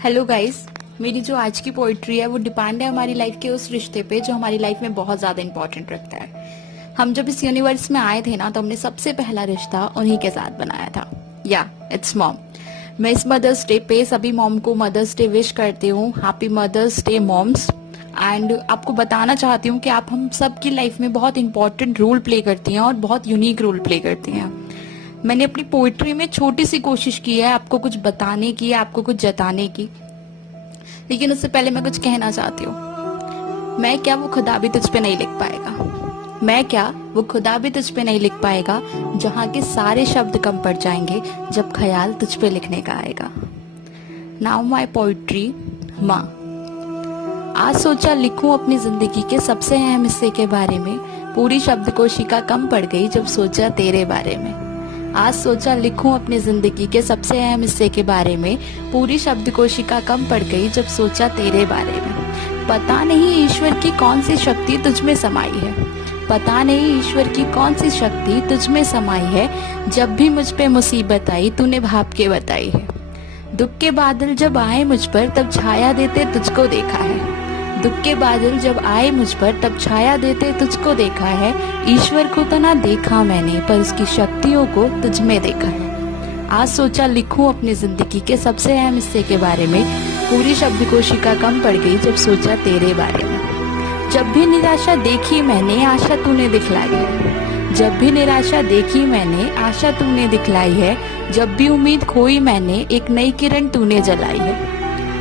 Hello guys, मेरी जो आज की पोइट्री है वो डिपेंड है हमारी लाइफ के उस रिश्ते पे जो हमारी लाइफ में बहुत ज्यादा इंपॉर्टेंट रखता है। हम जब इस यूनिवर्स में आए थे ना, तो हमने सबसे पहला रिश्ता उन्हीं के साथ बनाया था। या इट्स मॉम। मैं इस मदर्स डे पे सभी मॉम को मदर्स डे विश करती हूँ। Happy mother's day moms. And आपको बताना चाहती हूँ कि आप हम सब की लाइफ में बहुत इंपॉर्टेंट रोल प्ले करती हैं और बहुत यूनिक रोल प्ले करती हैं। मैंने अपनी पोइट्री में छोटी सी कोशिश की है आपको कुछ बताने की, आपको कुछ जताने की, लेकिन उससे पहले मैं कुछ कहना चाहती हूँ। मैं क्या वो खुदा भी तुझ पे नहीं लिख पाएगा। मैं क्या वो खुदा भी तुझ पे नहीं लिख पाएगा, जहाँ के सारे शब्द कम पड़ जाएंगे जब ख्याल तुझ पे लिखने का आएगा। नाउ माई पोइट्री माँ। आज सोचा लिखूं अपनी जिंदगी के सबसे अहम हिस्से के बारे में, पूरी शब्दकोशिका कम पड़ गई जब सोचा तेरे बारे में। आज सोचा लिखूं अपनी जिंदगी के सबसे अहम हिस्से के बारे में, पूरी शब्दकोशिका कम पड़ गई जब सोचा तेरे बारे में। पता नहीं ईश्वर की कौन सी शक्ति तुझ में समाई है, पता नहीं ईश्वर की कौन सी शक्ति तुझ में समाई है। जब भी मुझ पे मुसीबत आई तूने भाप के बताई है। दुख के बादल जब आए मुझ पर तब छाया देते तुझको देखा है। दुख के बादल जब आए मुझ पर तब छाया देते तुझको देखा है। ईश्वर को तो ना देखा मैंने, पर उसकी शक्तियों को तुझ में देखा है। आज सोचा लिखूं अपनी जिंदगी के सबसे अहम हिस्से के बारे में, पूरी शब्दकोशिका कम पड़ गई जब सोचा तेरे बारे में। जब भी निराशा देखी मैंने आशा तूने दिखलाई है। जब भी निराशा देखी मैंने आशा तूने दिखलाई है। जब भी उम्मीद खोई मैंने एक नई किरण तूने जलाई है।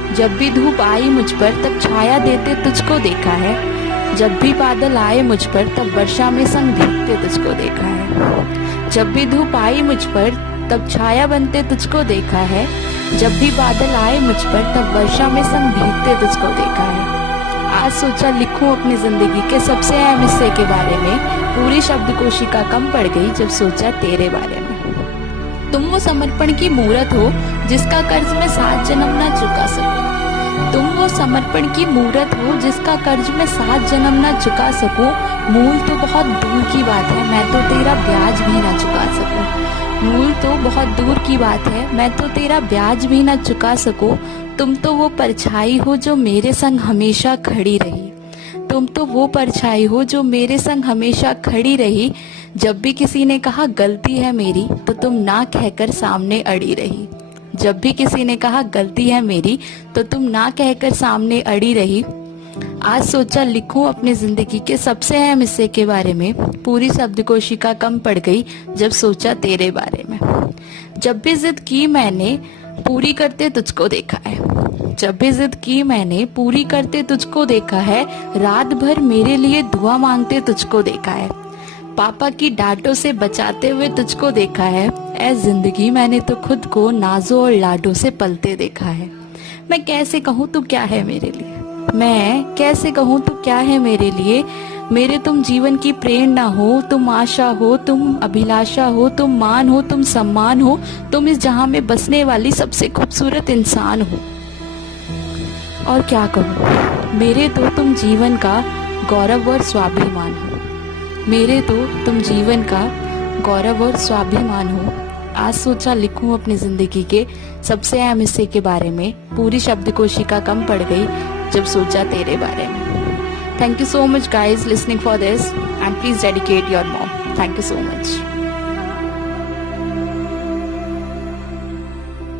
जब भी धूप आई मुझ पर तब छाया देते तुझको देखा है। जब भी बादल आए मुझ पर तब वर्षा में संग भीगते तुझको देखा है। जब भी धूप आई मुझ पर तब छाया बनते तुझको देखा है। जब भी बादल आए मुझ पर तब वर्षा में संग भीगते तुझको देखा है। आज सोचा लिखूं अपनी जिंदगी के सबसे अहम हिस्से के बारे में, पूरी शब्दकोशिका कम पड़ गई जब सोचा तेरे बारे में। तुम वो समर्पण की मूरत हो जिसका कर्ज मैं 7 जन्म ना चुका सकूं। तुम वो समर्पण की मूरत हो जिसका कर्ज मैं 7 जन्म ना चुका सकूं। मूल तो बहुत दूर की बात है, मैं तो तेरा ब्याज भी ना चुका सकूं। मूल तो बहुत दूर की बात है, मैं तो तेरा ब्याज भी ना चुका सकूं। तुम तो वो परछाई हो जो मेरे संग हमेशा खड़ी रही। तुम तो वो परछाई हो जो मेरे संग हमेशा खड़ी रही। जब भी किसी ने कहा गलती है मेरी तो तुम ना कहकर सामने अड़ी रही। जब भी किसी ने कहा गलती है मेरी तो तुम ना कहकर सामने अड़ी रही। आज सोचा लिखूं अपनी जिंदगी के सबसे अहम हिस्से के बारे में, पूरी शब्दकोशिका कम पड़ गई जब सोचा तेरे बारे में। जब भी जिद की मैंने पूरी करते तुझको देखा है। जब भी जिद की मैंने पूरी करते तुझको देखा है। रात भर मेरे लिए दुआ मांगते तुझको देखा है। पापा की डांटों से बचाते हुए तुझको देखा है। ऐ जिंदगी मैंने तो खुद को नाजों और लाडों से पलते देखा है। मैं कैसे कहूँ तू क्या है मेरे लिए, मैं कैसे कहूँ तू क्या है मेरे लिए। मेरे तुम जीवन की प्रेरणा हो, तुम आशा हो, तुम अभिलाषा हो, तुम मान हो, तुम सम्मान हो, तुम इस जहां में बसने वाली सबसे खूबसूरत इंसान हो। और क्या कहूँ, मेरे तो तुम जीवन का गौरव और स्वाभिमान हो। मेरे तो तुम जीवन का गौरव और स्वाभिमान हो। आज सोचा लिखूं अपनी जिंदगी के सबसे अहम हिस्से के बारे में, पूरी शब्दकोशिका कम पड़ गई जब सोचा तेरे बारे में। Thank you so much guys listening for this, and please dedicate your mom. Thank you so much.